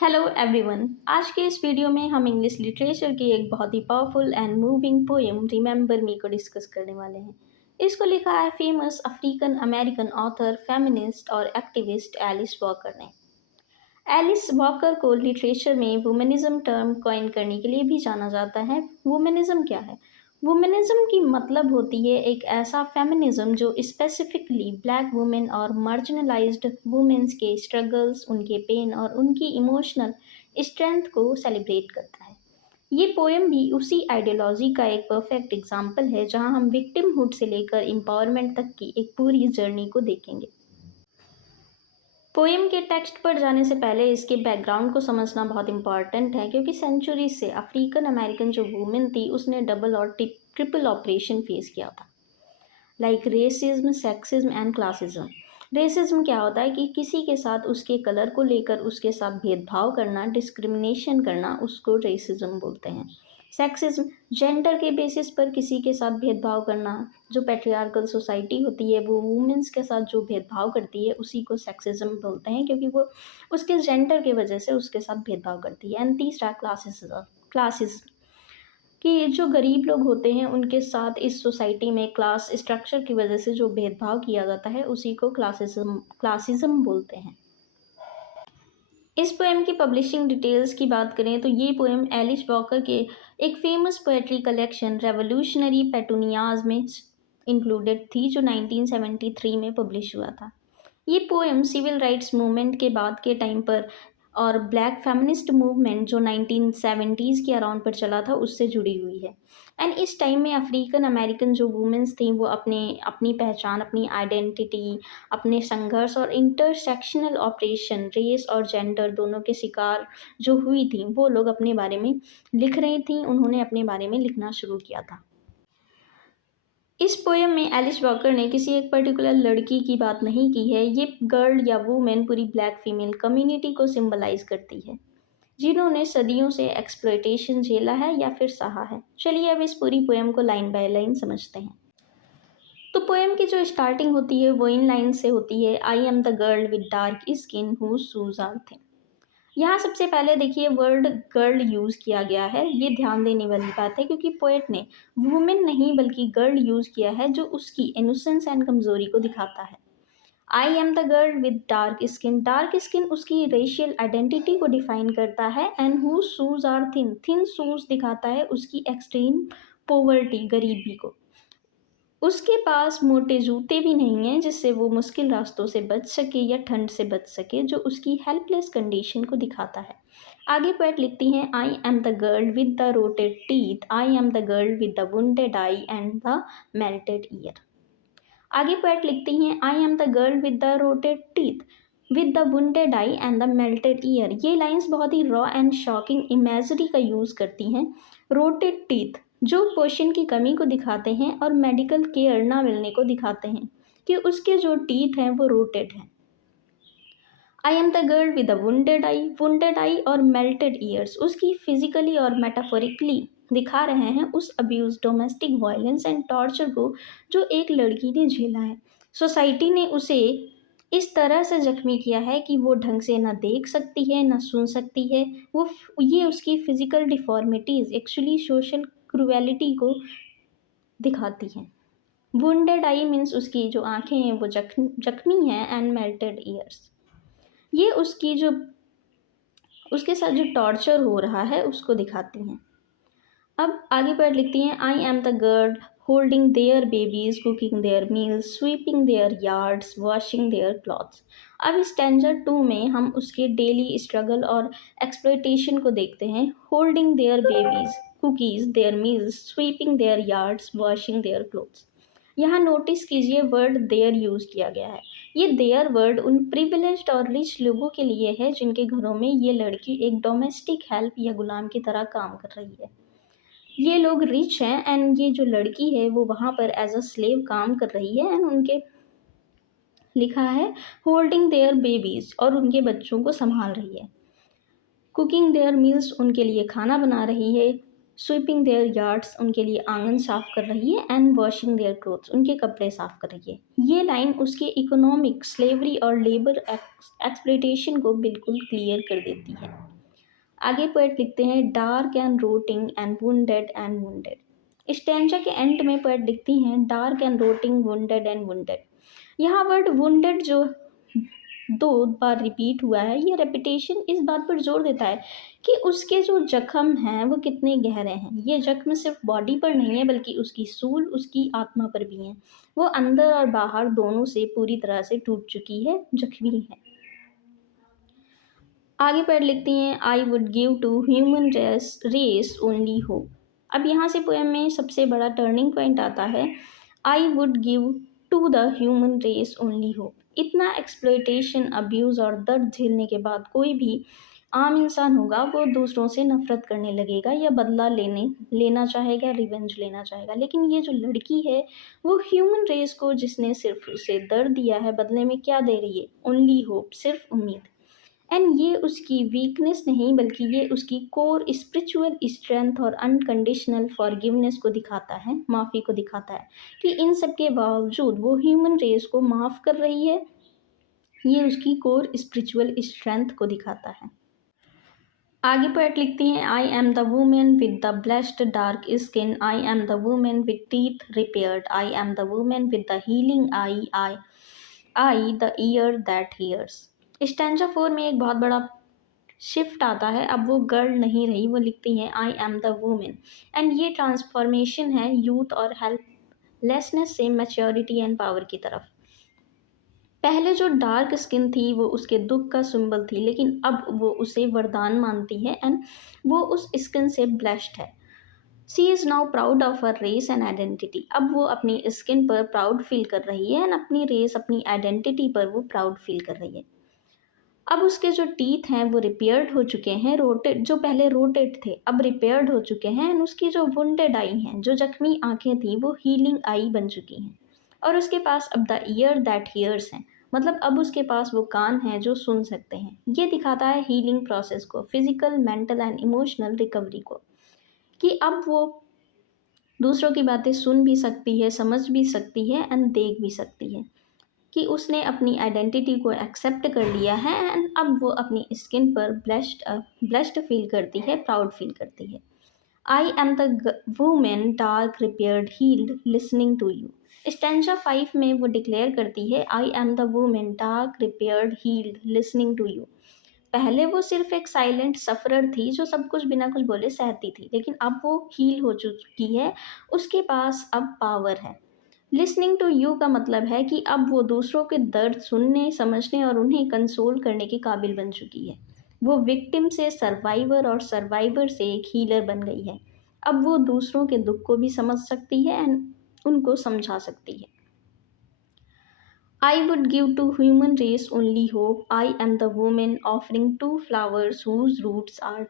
Hello everyone. आज के इस वीडियो में हम इंग्लिश लिटरेचर की एक बहुत ही powerful and moving poem remember me को डिस्कस करने वाले हैं। इसको लिखा है famous African American author, feminist और एक्टिविस्ट एलिस वॉकर ने। एलिस वॉकर को लिटरेचर में वुमेनिज्म टर्म कॉइन करने के लिए भी जाना जाता है। वुमेनिज्म क्या है? वुमेनिज्म की मतलब होती है एक ऐसा फेमिनिज्म जो स्पेसिफिकली ब्लैक वुमेन और मार्जिनलाइज्ड वुमेन्स के स्ट्रगल्स, उनके पेन और उनकी इमोशनल स्ट्रेंथ को सेलिब्रेट करता है। ये पोएम भी उसी आइडियोलॉजी का एक परफेक्ट एग्जाम्पल है जहाँ हम विक्टिमहुड से लेकर एम्पावरमेंट तक की एक पूरी जर्नी को देखेंगे। पोएम के टेक्स्ट पर जाने से पहले इसके बैकग्राउंड को समझना बहुत इंपॉर्टेंट है, क्योंकि सेंचुरी से अफ्रीकन अमेरिकन जो वुमेन थी उसने डबल और ट्रिपल ऑपरेशन फेस किया था, like racism, sexism and classicism. Racism क्या होता है कि किसी के साथ उसके कलर को लेकर उसके साथ भेदभाव करना, डिस्क्रिमिनेशन करना, उसको रेसिज्म बोलते हैं। सेक्सिज्म जेंडर के बेसिस पर किसी के साथ भेदभाव करना। जो पैट्रियार्कल सोसाइटी होती है वो वुमेन्स के साथ जो भेदभाव करती है उसी को सेक्सिज्म बोलते हैं, क्योंकि वो उसके जेंडर की वजह से उसके साथ भेदभाव करती है। एंड तीसरा क्लासिज्म कि जो गरीब लोग होते हैं उनके साथ इस सोसाइटी में क्लास स्ट्रक्चर की वजह से जो भेदभाव किया जाता है उसी को क्लासिज्म बोलते हैं। इस पोएम की पब्लिशिंग डिटेल्स की बात करें तो ये पोएम एलिस वॉकर के एक फेमस पोएट्री कलेक्शन रेवोल्यूशनरी पेटूनियाज में इंक्लूडेड थी, जो 1973 में पब्लिश हुआ था। ये पोएम सिविल राइट्स मूवमेंट के बाद के टाइम पर और ब्लैक फेमिनिस्ट मूवमेंट जो 1970s के अराउंड पर चला था उससे जुड़ी हुई है। एंड इस टाइम में अफ्रीकन अमेरिकन जो वुमेन्स थी वो अपनी पहचान, अपनी आइडेंटिटी, अपने संघर्ष और इंटरसेक्शनल ऑपरेशन, रेस और जेंडर दोनों के शिकार जो हुई थी वो लोग अपने बारे में लिख रही थी। उन्होंने अपने बारे में लिखना शुरू किया था। इस पोएम में एलिस वॉकर ने किसी एक पर्टिकुलर लड़की की बात नहीं की है। ये गर्ल या वुमेन पूरी ब्लैक फीमेल कम्युनिटी को सिंबलाइज करती है, जिन्होंने सदियों से एक्सप्लॉयटेशन झेला है या फिर सहा है। चलिए अब इस पूरी पोएम को लाइन बाय लाइन समझते हैं। तो पोएम की जो स्टार्टिंग होती है वो इन लाइन से होती है, I am the girl with dark skin whose shoes are thin. यहाँ सबसे पहले देखिए वर्ड गर्ल यूज़ किया गया है। ये ध्यान देने वाली बात है, क्योंकि पोएट ने वुमेन नहीं बल्कि गर्ल यूज़ किया है, जो उसकी इनोसेंस एंड कमज़ोरी को दिखाता है। I am the girl with dark skin उसकी रेशियल आइडेंटिटी को डिफाइन करता है। And who shoes are thin, thin shoes दिखाता है उसकी एक्सट्रीम पोवर्टी, गरीबी को। उसके पास मोटे जूते भी नहीं हैं जिससे वो मुश्किल रास्तों से बच सके या ठंड से बच सके, जो उसकी हेल्पलेस कंडीशन को दिखाता है। आगे पोएट लिखती हैं, I am the girl with the rotted teeth, I am the girl with the wounded eye and the melted ear. आगे पोएट लिखती हैं, I am the girl with the rotted teeth with the wounded eye and the melted ear. ये lines बहुत ही raw and shocking imagery का use करती हैं। Rotted teeth जो पोषण की कमी को दिखाते हैं और मेडिकल केयर ना मिलने को दिखाते हैं कि उसके जो टीथ हैं वो रोटेड हैं। I am the girl with the wounded eye और मेल्टेड ईयर्स उसकी फिजिकली और मेटाफोरिकली दिखा रहे हैं उस abuse, domestic violence and torture को जो एक लड़की ने झेला है। सोसाइटी ने उसे इस तरह से जख्मी किया है कि वो ढंग से ना देख सकती है ना सुन सकती है। वो ये उसकी physical deformities actually social cruelty को दिखाती हैं। वुंडेड आई मीन्स उसकी जो आंखें हैं वो जख्मी हैं। एंड मेल्टेड ईयर्स ये उसकी जो उसके साथ जो टॉर्चर हो रहा है उसको दिखाती हैं। अब आगे पर लिखती हैं, I am the girl holding their babies, cooking their meals, sweeping their yards, washing their clothes. अब स्टैंजर 2 में हम उसके डेली स्ट्रगल और एक्सप्लॉयटेशन को देखते हैं। होल्डिंग देयर बेबीज, कुकीज their meals, sweeping their yards, washing their clothes. यहाँ नोटिस कीजिए वर्ड देयर यूज़ किया गया है। ये देयर वर्ड उन प्रिविलेज्ड और रिच लोगों के लिए है जिनके घरों में ये लड़की एक डोमेस्टिक हेल्प या गुलाम की तरह काम कर रही है। ये लोग रिच हैं एंड ये जो लड़की है वो वहाँ पर एज अ स्लेव काम कर रही है। एंड उनके लिखा है होल्डिंग देयर बेबीज और उनके बच्चों को संभाल रही है। कुकिंग देयर मील्स उनके लिए खाना बना रही है। स्वीपिंग देयर यार्ड्स, उनके लिए आंगन साफ कर रही है, एंड वॉशिंग देयर क्लोथ्स, उनके कपड़े साफ कर रही है। ये लाइन उसके इकोनॉमिक स्लेवरी और लेबर एक्सप्लॉयटेशन को बिल्कुल क्लियर कर देती है। आगे पोएट लिखते हैं dark and rotting and wounded and wounded. Stanza के एंड में पोएट लिखती हैं dark and rotting wounded and wounded. यहाँ वर्ड वुंडेड जो 2 बार रिपीट हुआ है, ये रेपिटेशन इस बात पर जोर देता है कि उसके जो जख्म हैं वो कितने गहरे हैं। ये जख्म सिर्फ बॉडी पर नहीं है बल्कि उसकी सूल, उसकी आत्मा पर भी हैं। वो अंदर और बाहर दोनों से पूरी तरह से टूट चुकी है, जख्मी है। आगे पर लिखती हैं I would give to human race only hope. अब यहाँ से पोएम में सबसे बड़ा टर्निंग पॉइंट आता है। I would give to the human race only hope. इतना एक्सप्लॉयटेशन, अब्यूज़ और दर्द झेलने के बाद कोई भी आम इंसान होगा वो दूसरों से नफरत करने लगेगा या बदला लेना चाहेगा, रिवेंज लेना चाहेगा। लेकिन ये जो लड़की है वो ह्यूमन रेस को, जिसने सिर्फ उसे दर्द दिया है, बदले में क्या दे रही है? ओनली होप, सिर्फ उम्मीद। एंड ये उसकी वीकनेस नहीं बल्कि ये उसकी कोर स्पिरिचुअल स्ट्रेंथ और अनकंडीशनल फॉरगिवनेस को दिखाता है, माफ़ी को दिखाता है कि इन सब के बावजूद वो ह्यूमन रेस को माफ़ कर रही है। ये उसकी कोर स्पिरिचुअल स्ट्रेंथ को दिखाता है। आगे पोएट लिखती हैं I am the women with the blessed dark skin, I am the women with teeth repaired, I am the women with the healing eye the ear that hears. Stanza 4 में एक बहुत बड़ा शिफ्ट आता है। अब वो गर्ल नहीं रही, वो लिखती हैं I am the women. And ये ट्रांसफॉर्मेशन है यूथ और हेल्पलेसनेस से मैच्योरिटी एंड पावर की तरफ। पहले जो डार्क स्किन थी वो उसके दुख का सिंबल थी, लेकिन अब वो उसे वरदान मानती है एंड वो उस स्किन से ब्लेस्ड है। She is now proud of her race and identity. अब वो अपनी स्किन पर प्राउड फील कर रही है एंड अपनी रेस, अपनी आइडेंटिटी पर वो प्राउड फील कर रही है। अब उसके जो टीथ हैं वो रिपेयर्ड हो चुके हैं, रोटेड, जो पहले रोटेड थे अब रिपेयर्ड हो चुके हैं। एंड उसकी जो वुंडेड आई हैं, जो जख्मी आंखें थी, वो हीलिंग आई बन चुकी हैं। और उसके पास अब द ईयर दैट हियर्स हैं, मतलब अब उसके पास वो कान हैं जो सुन सकते हैं। ये दिखाता है हीलिंग प्रोसेस को, physical, mental and emotional recovery को, कि अब वो दूसरों की बातें सुन भी सकती है, समझ भी सकती है एंड देख भी सकती है, कि उसने अपनी आइडेंटिटी को एक्सेप्ट कर लिया है एंड अब वो अपनी स्किन पर ब्लेस्ड फील करती है, प्राउड फील करती है। I am the women dark repaired healed listening to you. Stanza 5 में वो डिक्लेयर करती है I am the women dark repaired healed listening to you. पहले वो सिर्फ एक साइलेंट सफरर थी जो सब कुछ बिना कुछ बोले सहती थी, लेकिन अब वो हील हो चुकी है, उसके पास अब पावर है। लिसनिंग टू यू का मतलब है कि अब वो दूसरों के दर्द सुनने, समझने और उन्हें कंसोल करने के काबिल बन चुकी है। वो विक्टिम से सर्वाइवर और सर्वाइवर से एक हीलर बन गई है। अब वो दूसरों के दुख को भी समझ सकती है एंड उनको समझा सकती है। I would give to human race only hope. I am the woman offering 2 flowers whose roots are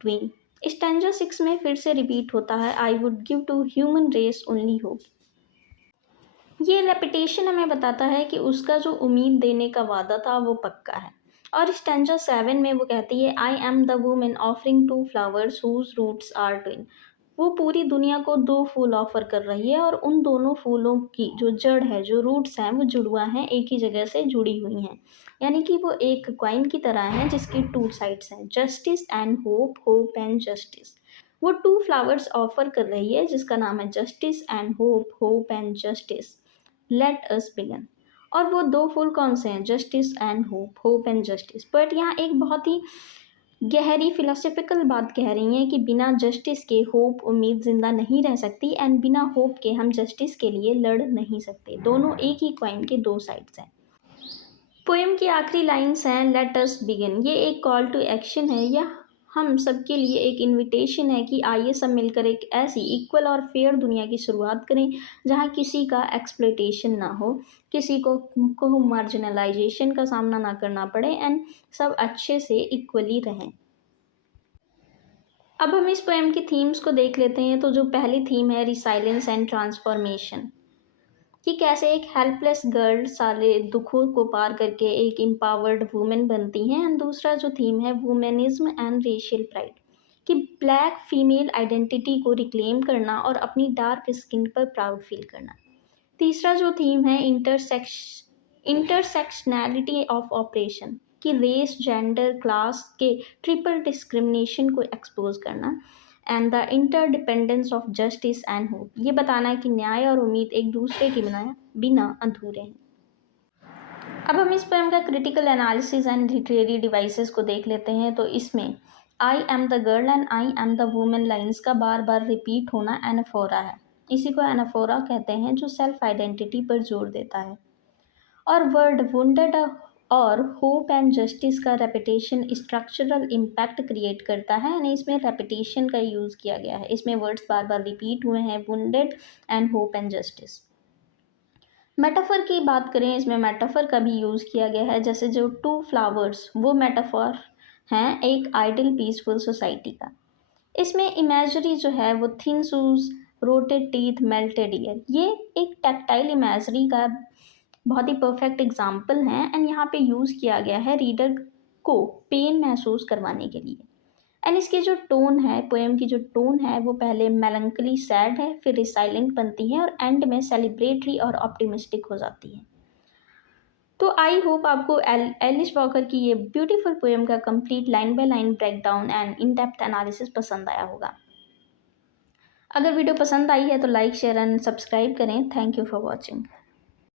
twin. Stanza 6 में फिर से रिपीट होता है I would give to human race only hope. ये रेपिटेशन हमें बताता है कि उसका जो उम्मीद देने का वादा था वो पक्का है। और स्टैंजा 7 में वो कहती है I am the women offering 2 flowers whose roots are twin. वो पूरी दुनिया को 2 फूल ऑफर कर रही है और उन दोनों फूलों की जो जड़ है, जो रूट्स हैं, वो जुड़वा हैं, एक ही जगह से जुड़ी हुई हैं। यानी कि वो एक क्वाइन की तरह हैं जिसकी 2 साइड्स हैं, justice and hope, hope and justice. वो 2 फ्लावर्स ऑफर कर रही है जिसका नाम है justice and hope, hope and justice. Let us begin. और वो 2 फूल कौन से हैं? Justice and hope, hope and justice. But यहाँ एक बहुत ही गहरी फिलोसफिकल बात कह रही हैं कि बिना जस्टिस के होप, उम्मीद ज़िंदा नहीं रह सकती एंड बिना होप के हम जस्टिस के लिए लड़ नहीं सकते। दोनों एक ही कॉइन के 2 साइड्स हैं। पोएम की आखिरी लाइन्स हैं लेट अस बिगिन। ये एक कॉल टू एक्शन है, या हम सबके लिए एक इनविटेशन है कि आइए सब मिलकर एक ऐसी इक्वल और फेयर दुनिया की शुरुआत करें जहाँ किसी का एक्सप्लॉयटेशन ना हो, किसी को मार्जिनलाइजेशन का सामना ना करना पड़े एंड सब अच्छे से इक्वली रहें। अब हम इस पोएम की थीम्स को देख लेते हैं। तो जो पहली थीम है रिसाइलेंस एंड ट्रांसफॉर्मेशन, कि कैसे एक हेल्पलेस गर्ल सारे दुखों को पार करके एक एम्पावर्ड वुमेन बनती हैं। एंड दूसरा जो थीम है वुमेनिज्म एंड रेशियल प्राइड, कि ब्लैक फीमेल आइडेंटिटी को रिक्लेम करना और अपनी डार्क स्किन पर प्राउड फील करना। तीसरा जो थीम है इंटरसेक्शनैलिटी ऑफ ऑपरेशन, कि रेस, जेंडर, क्लास के ट्रिपल डिस्क्रिमिनेशन को एक्सपोज करना। And the interdependence of justice and hope, ये बताना है कि न्याय और उम्मीद एक दूसरे के बिना अधूरे हैं। अब हम इस पोएम का critical analysis and literary devices को देख लेते हैं। तो इसमें आई am the girl and I am the women lines का बार बार रिपीट होना एनाफोरा है। इसी को एनाफोरा कहते हैं, जो सेल्फ आइडेंटिटी पर जोर देता है। और वर्ड वुंडेड और होप एंड जस्टिस का रेपिटेशन स्ट्रक्चरल इम्पैक्ट क्रिएट करता है, यानी इसमें रेपिटेशन का यूज़ किया गया है। इसमें वर्ड्स बार बार रिपीट हुए हैं, wounded and hope and justice. Metaphor की बात करें, इसमें मेटाफर का भी यूज़ किया गया है। जैसे जो 2 फ्लावर्स, वो मेटाफर हैं एक आइडियल पीसफुल सोसाइटी का। इसमें इमेजरी जो है वो thin shoes, rotted teeth, melted ear, ये एक टैक्टाइल इमेजरी का बहुत ही परफेक्ट एग्जाम्पल है। एंड यहाँ पे यूज़ किया गया है रीडर को पेन महसूस करवाने के लिए। एंड इसकी जो टोन है, पोएम की जो टोन है, वो पहले मेलंकली सैड है, फिर रिसाइलेंट बनती है और एंड में सेलिब्रेटरी और ऑप्टिमिस्टिक हो जाती है। तो आई होप आपको एलिस वॉकर की ये ब्यूटीफुल पोएम का complete line by line breakdown and in depth analysis पसंद आया होगा। अगर वीडियो पसंद आई है तो लाइक, शेयर एंड सब्सक्राइब करें। Thank you for watching.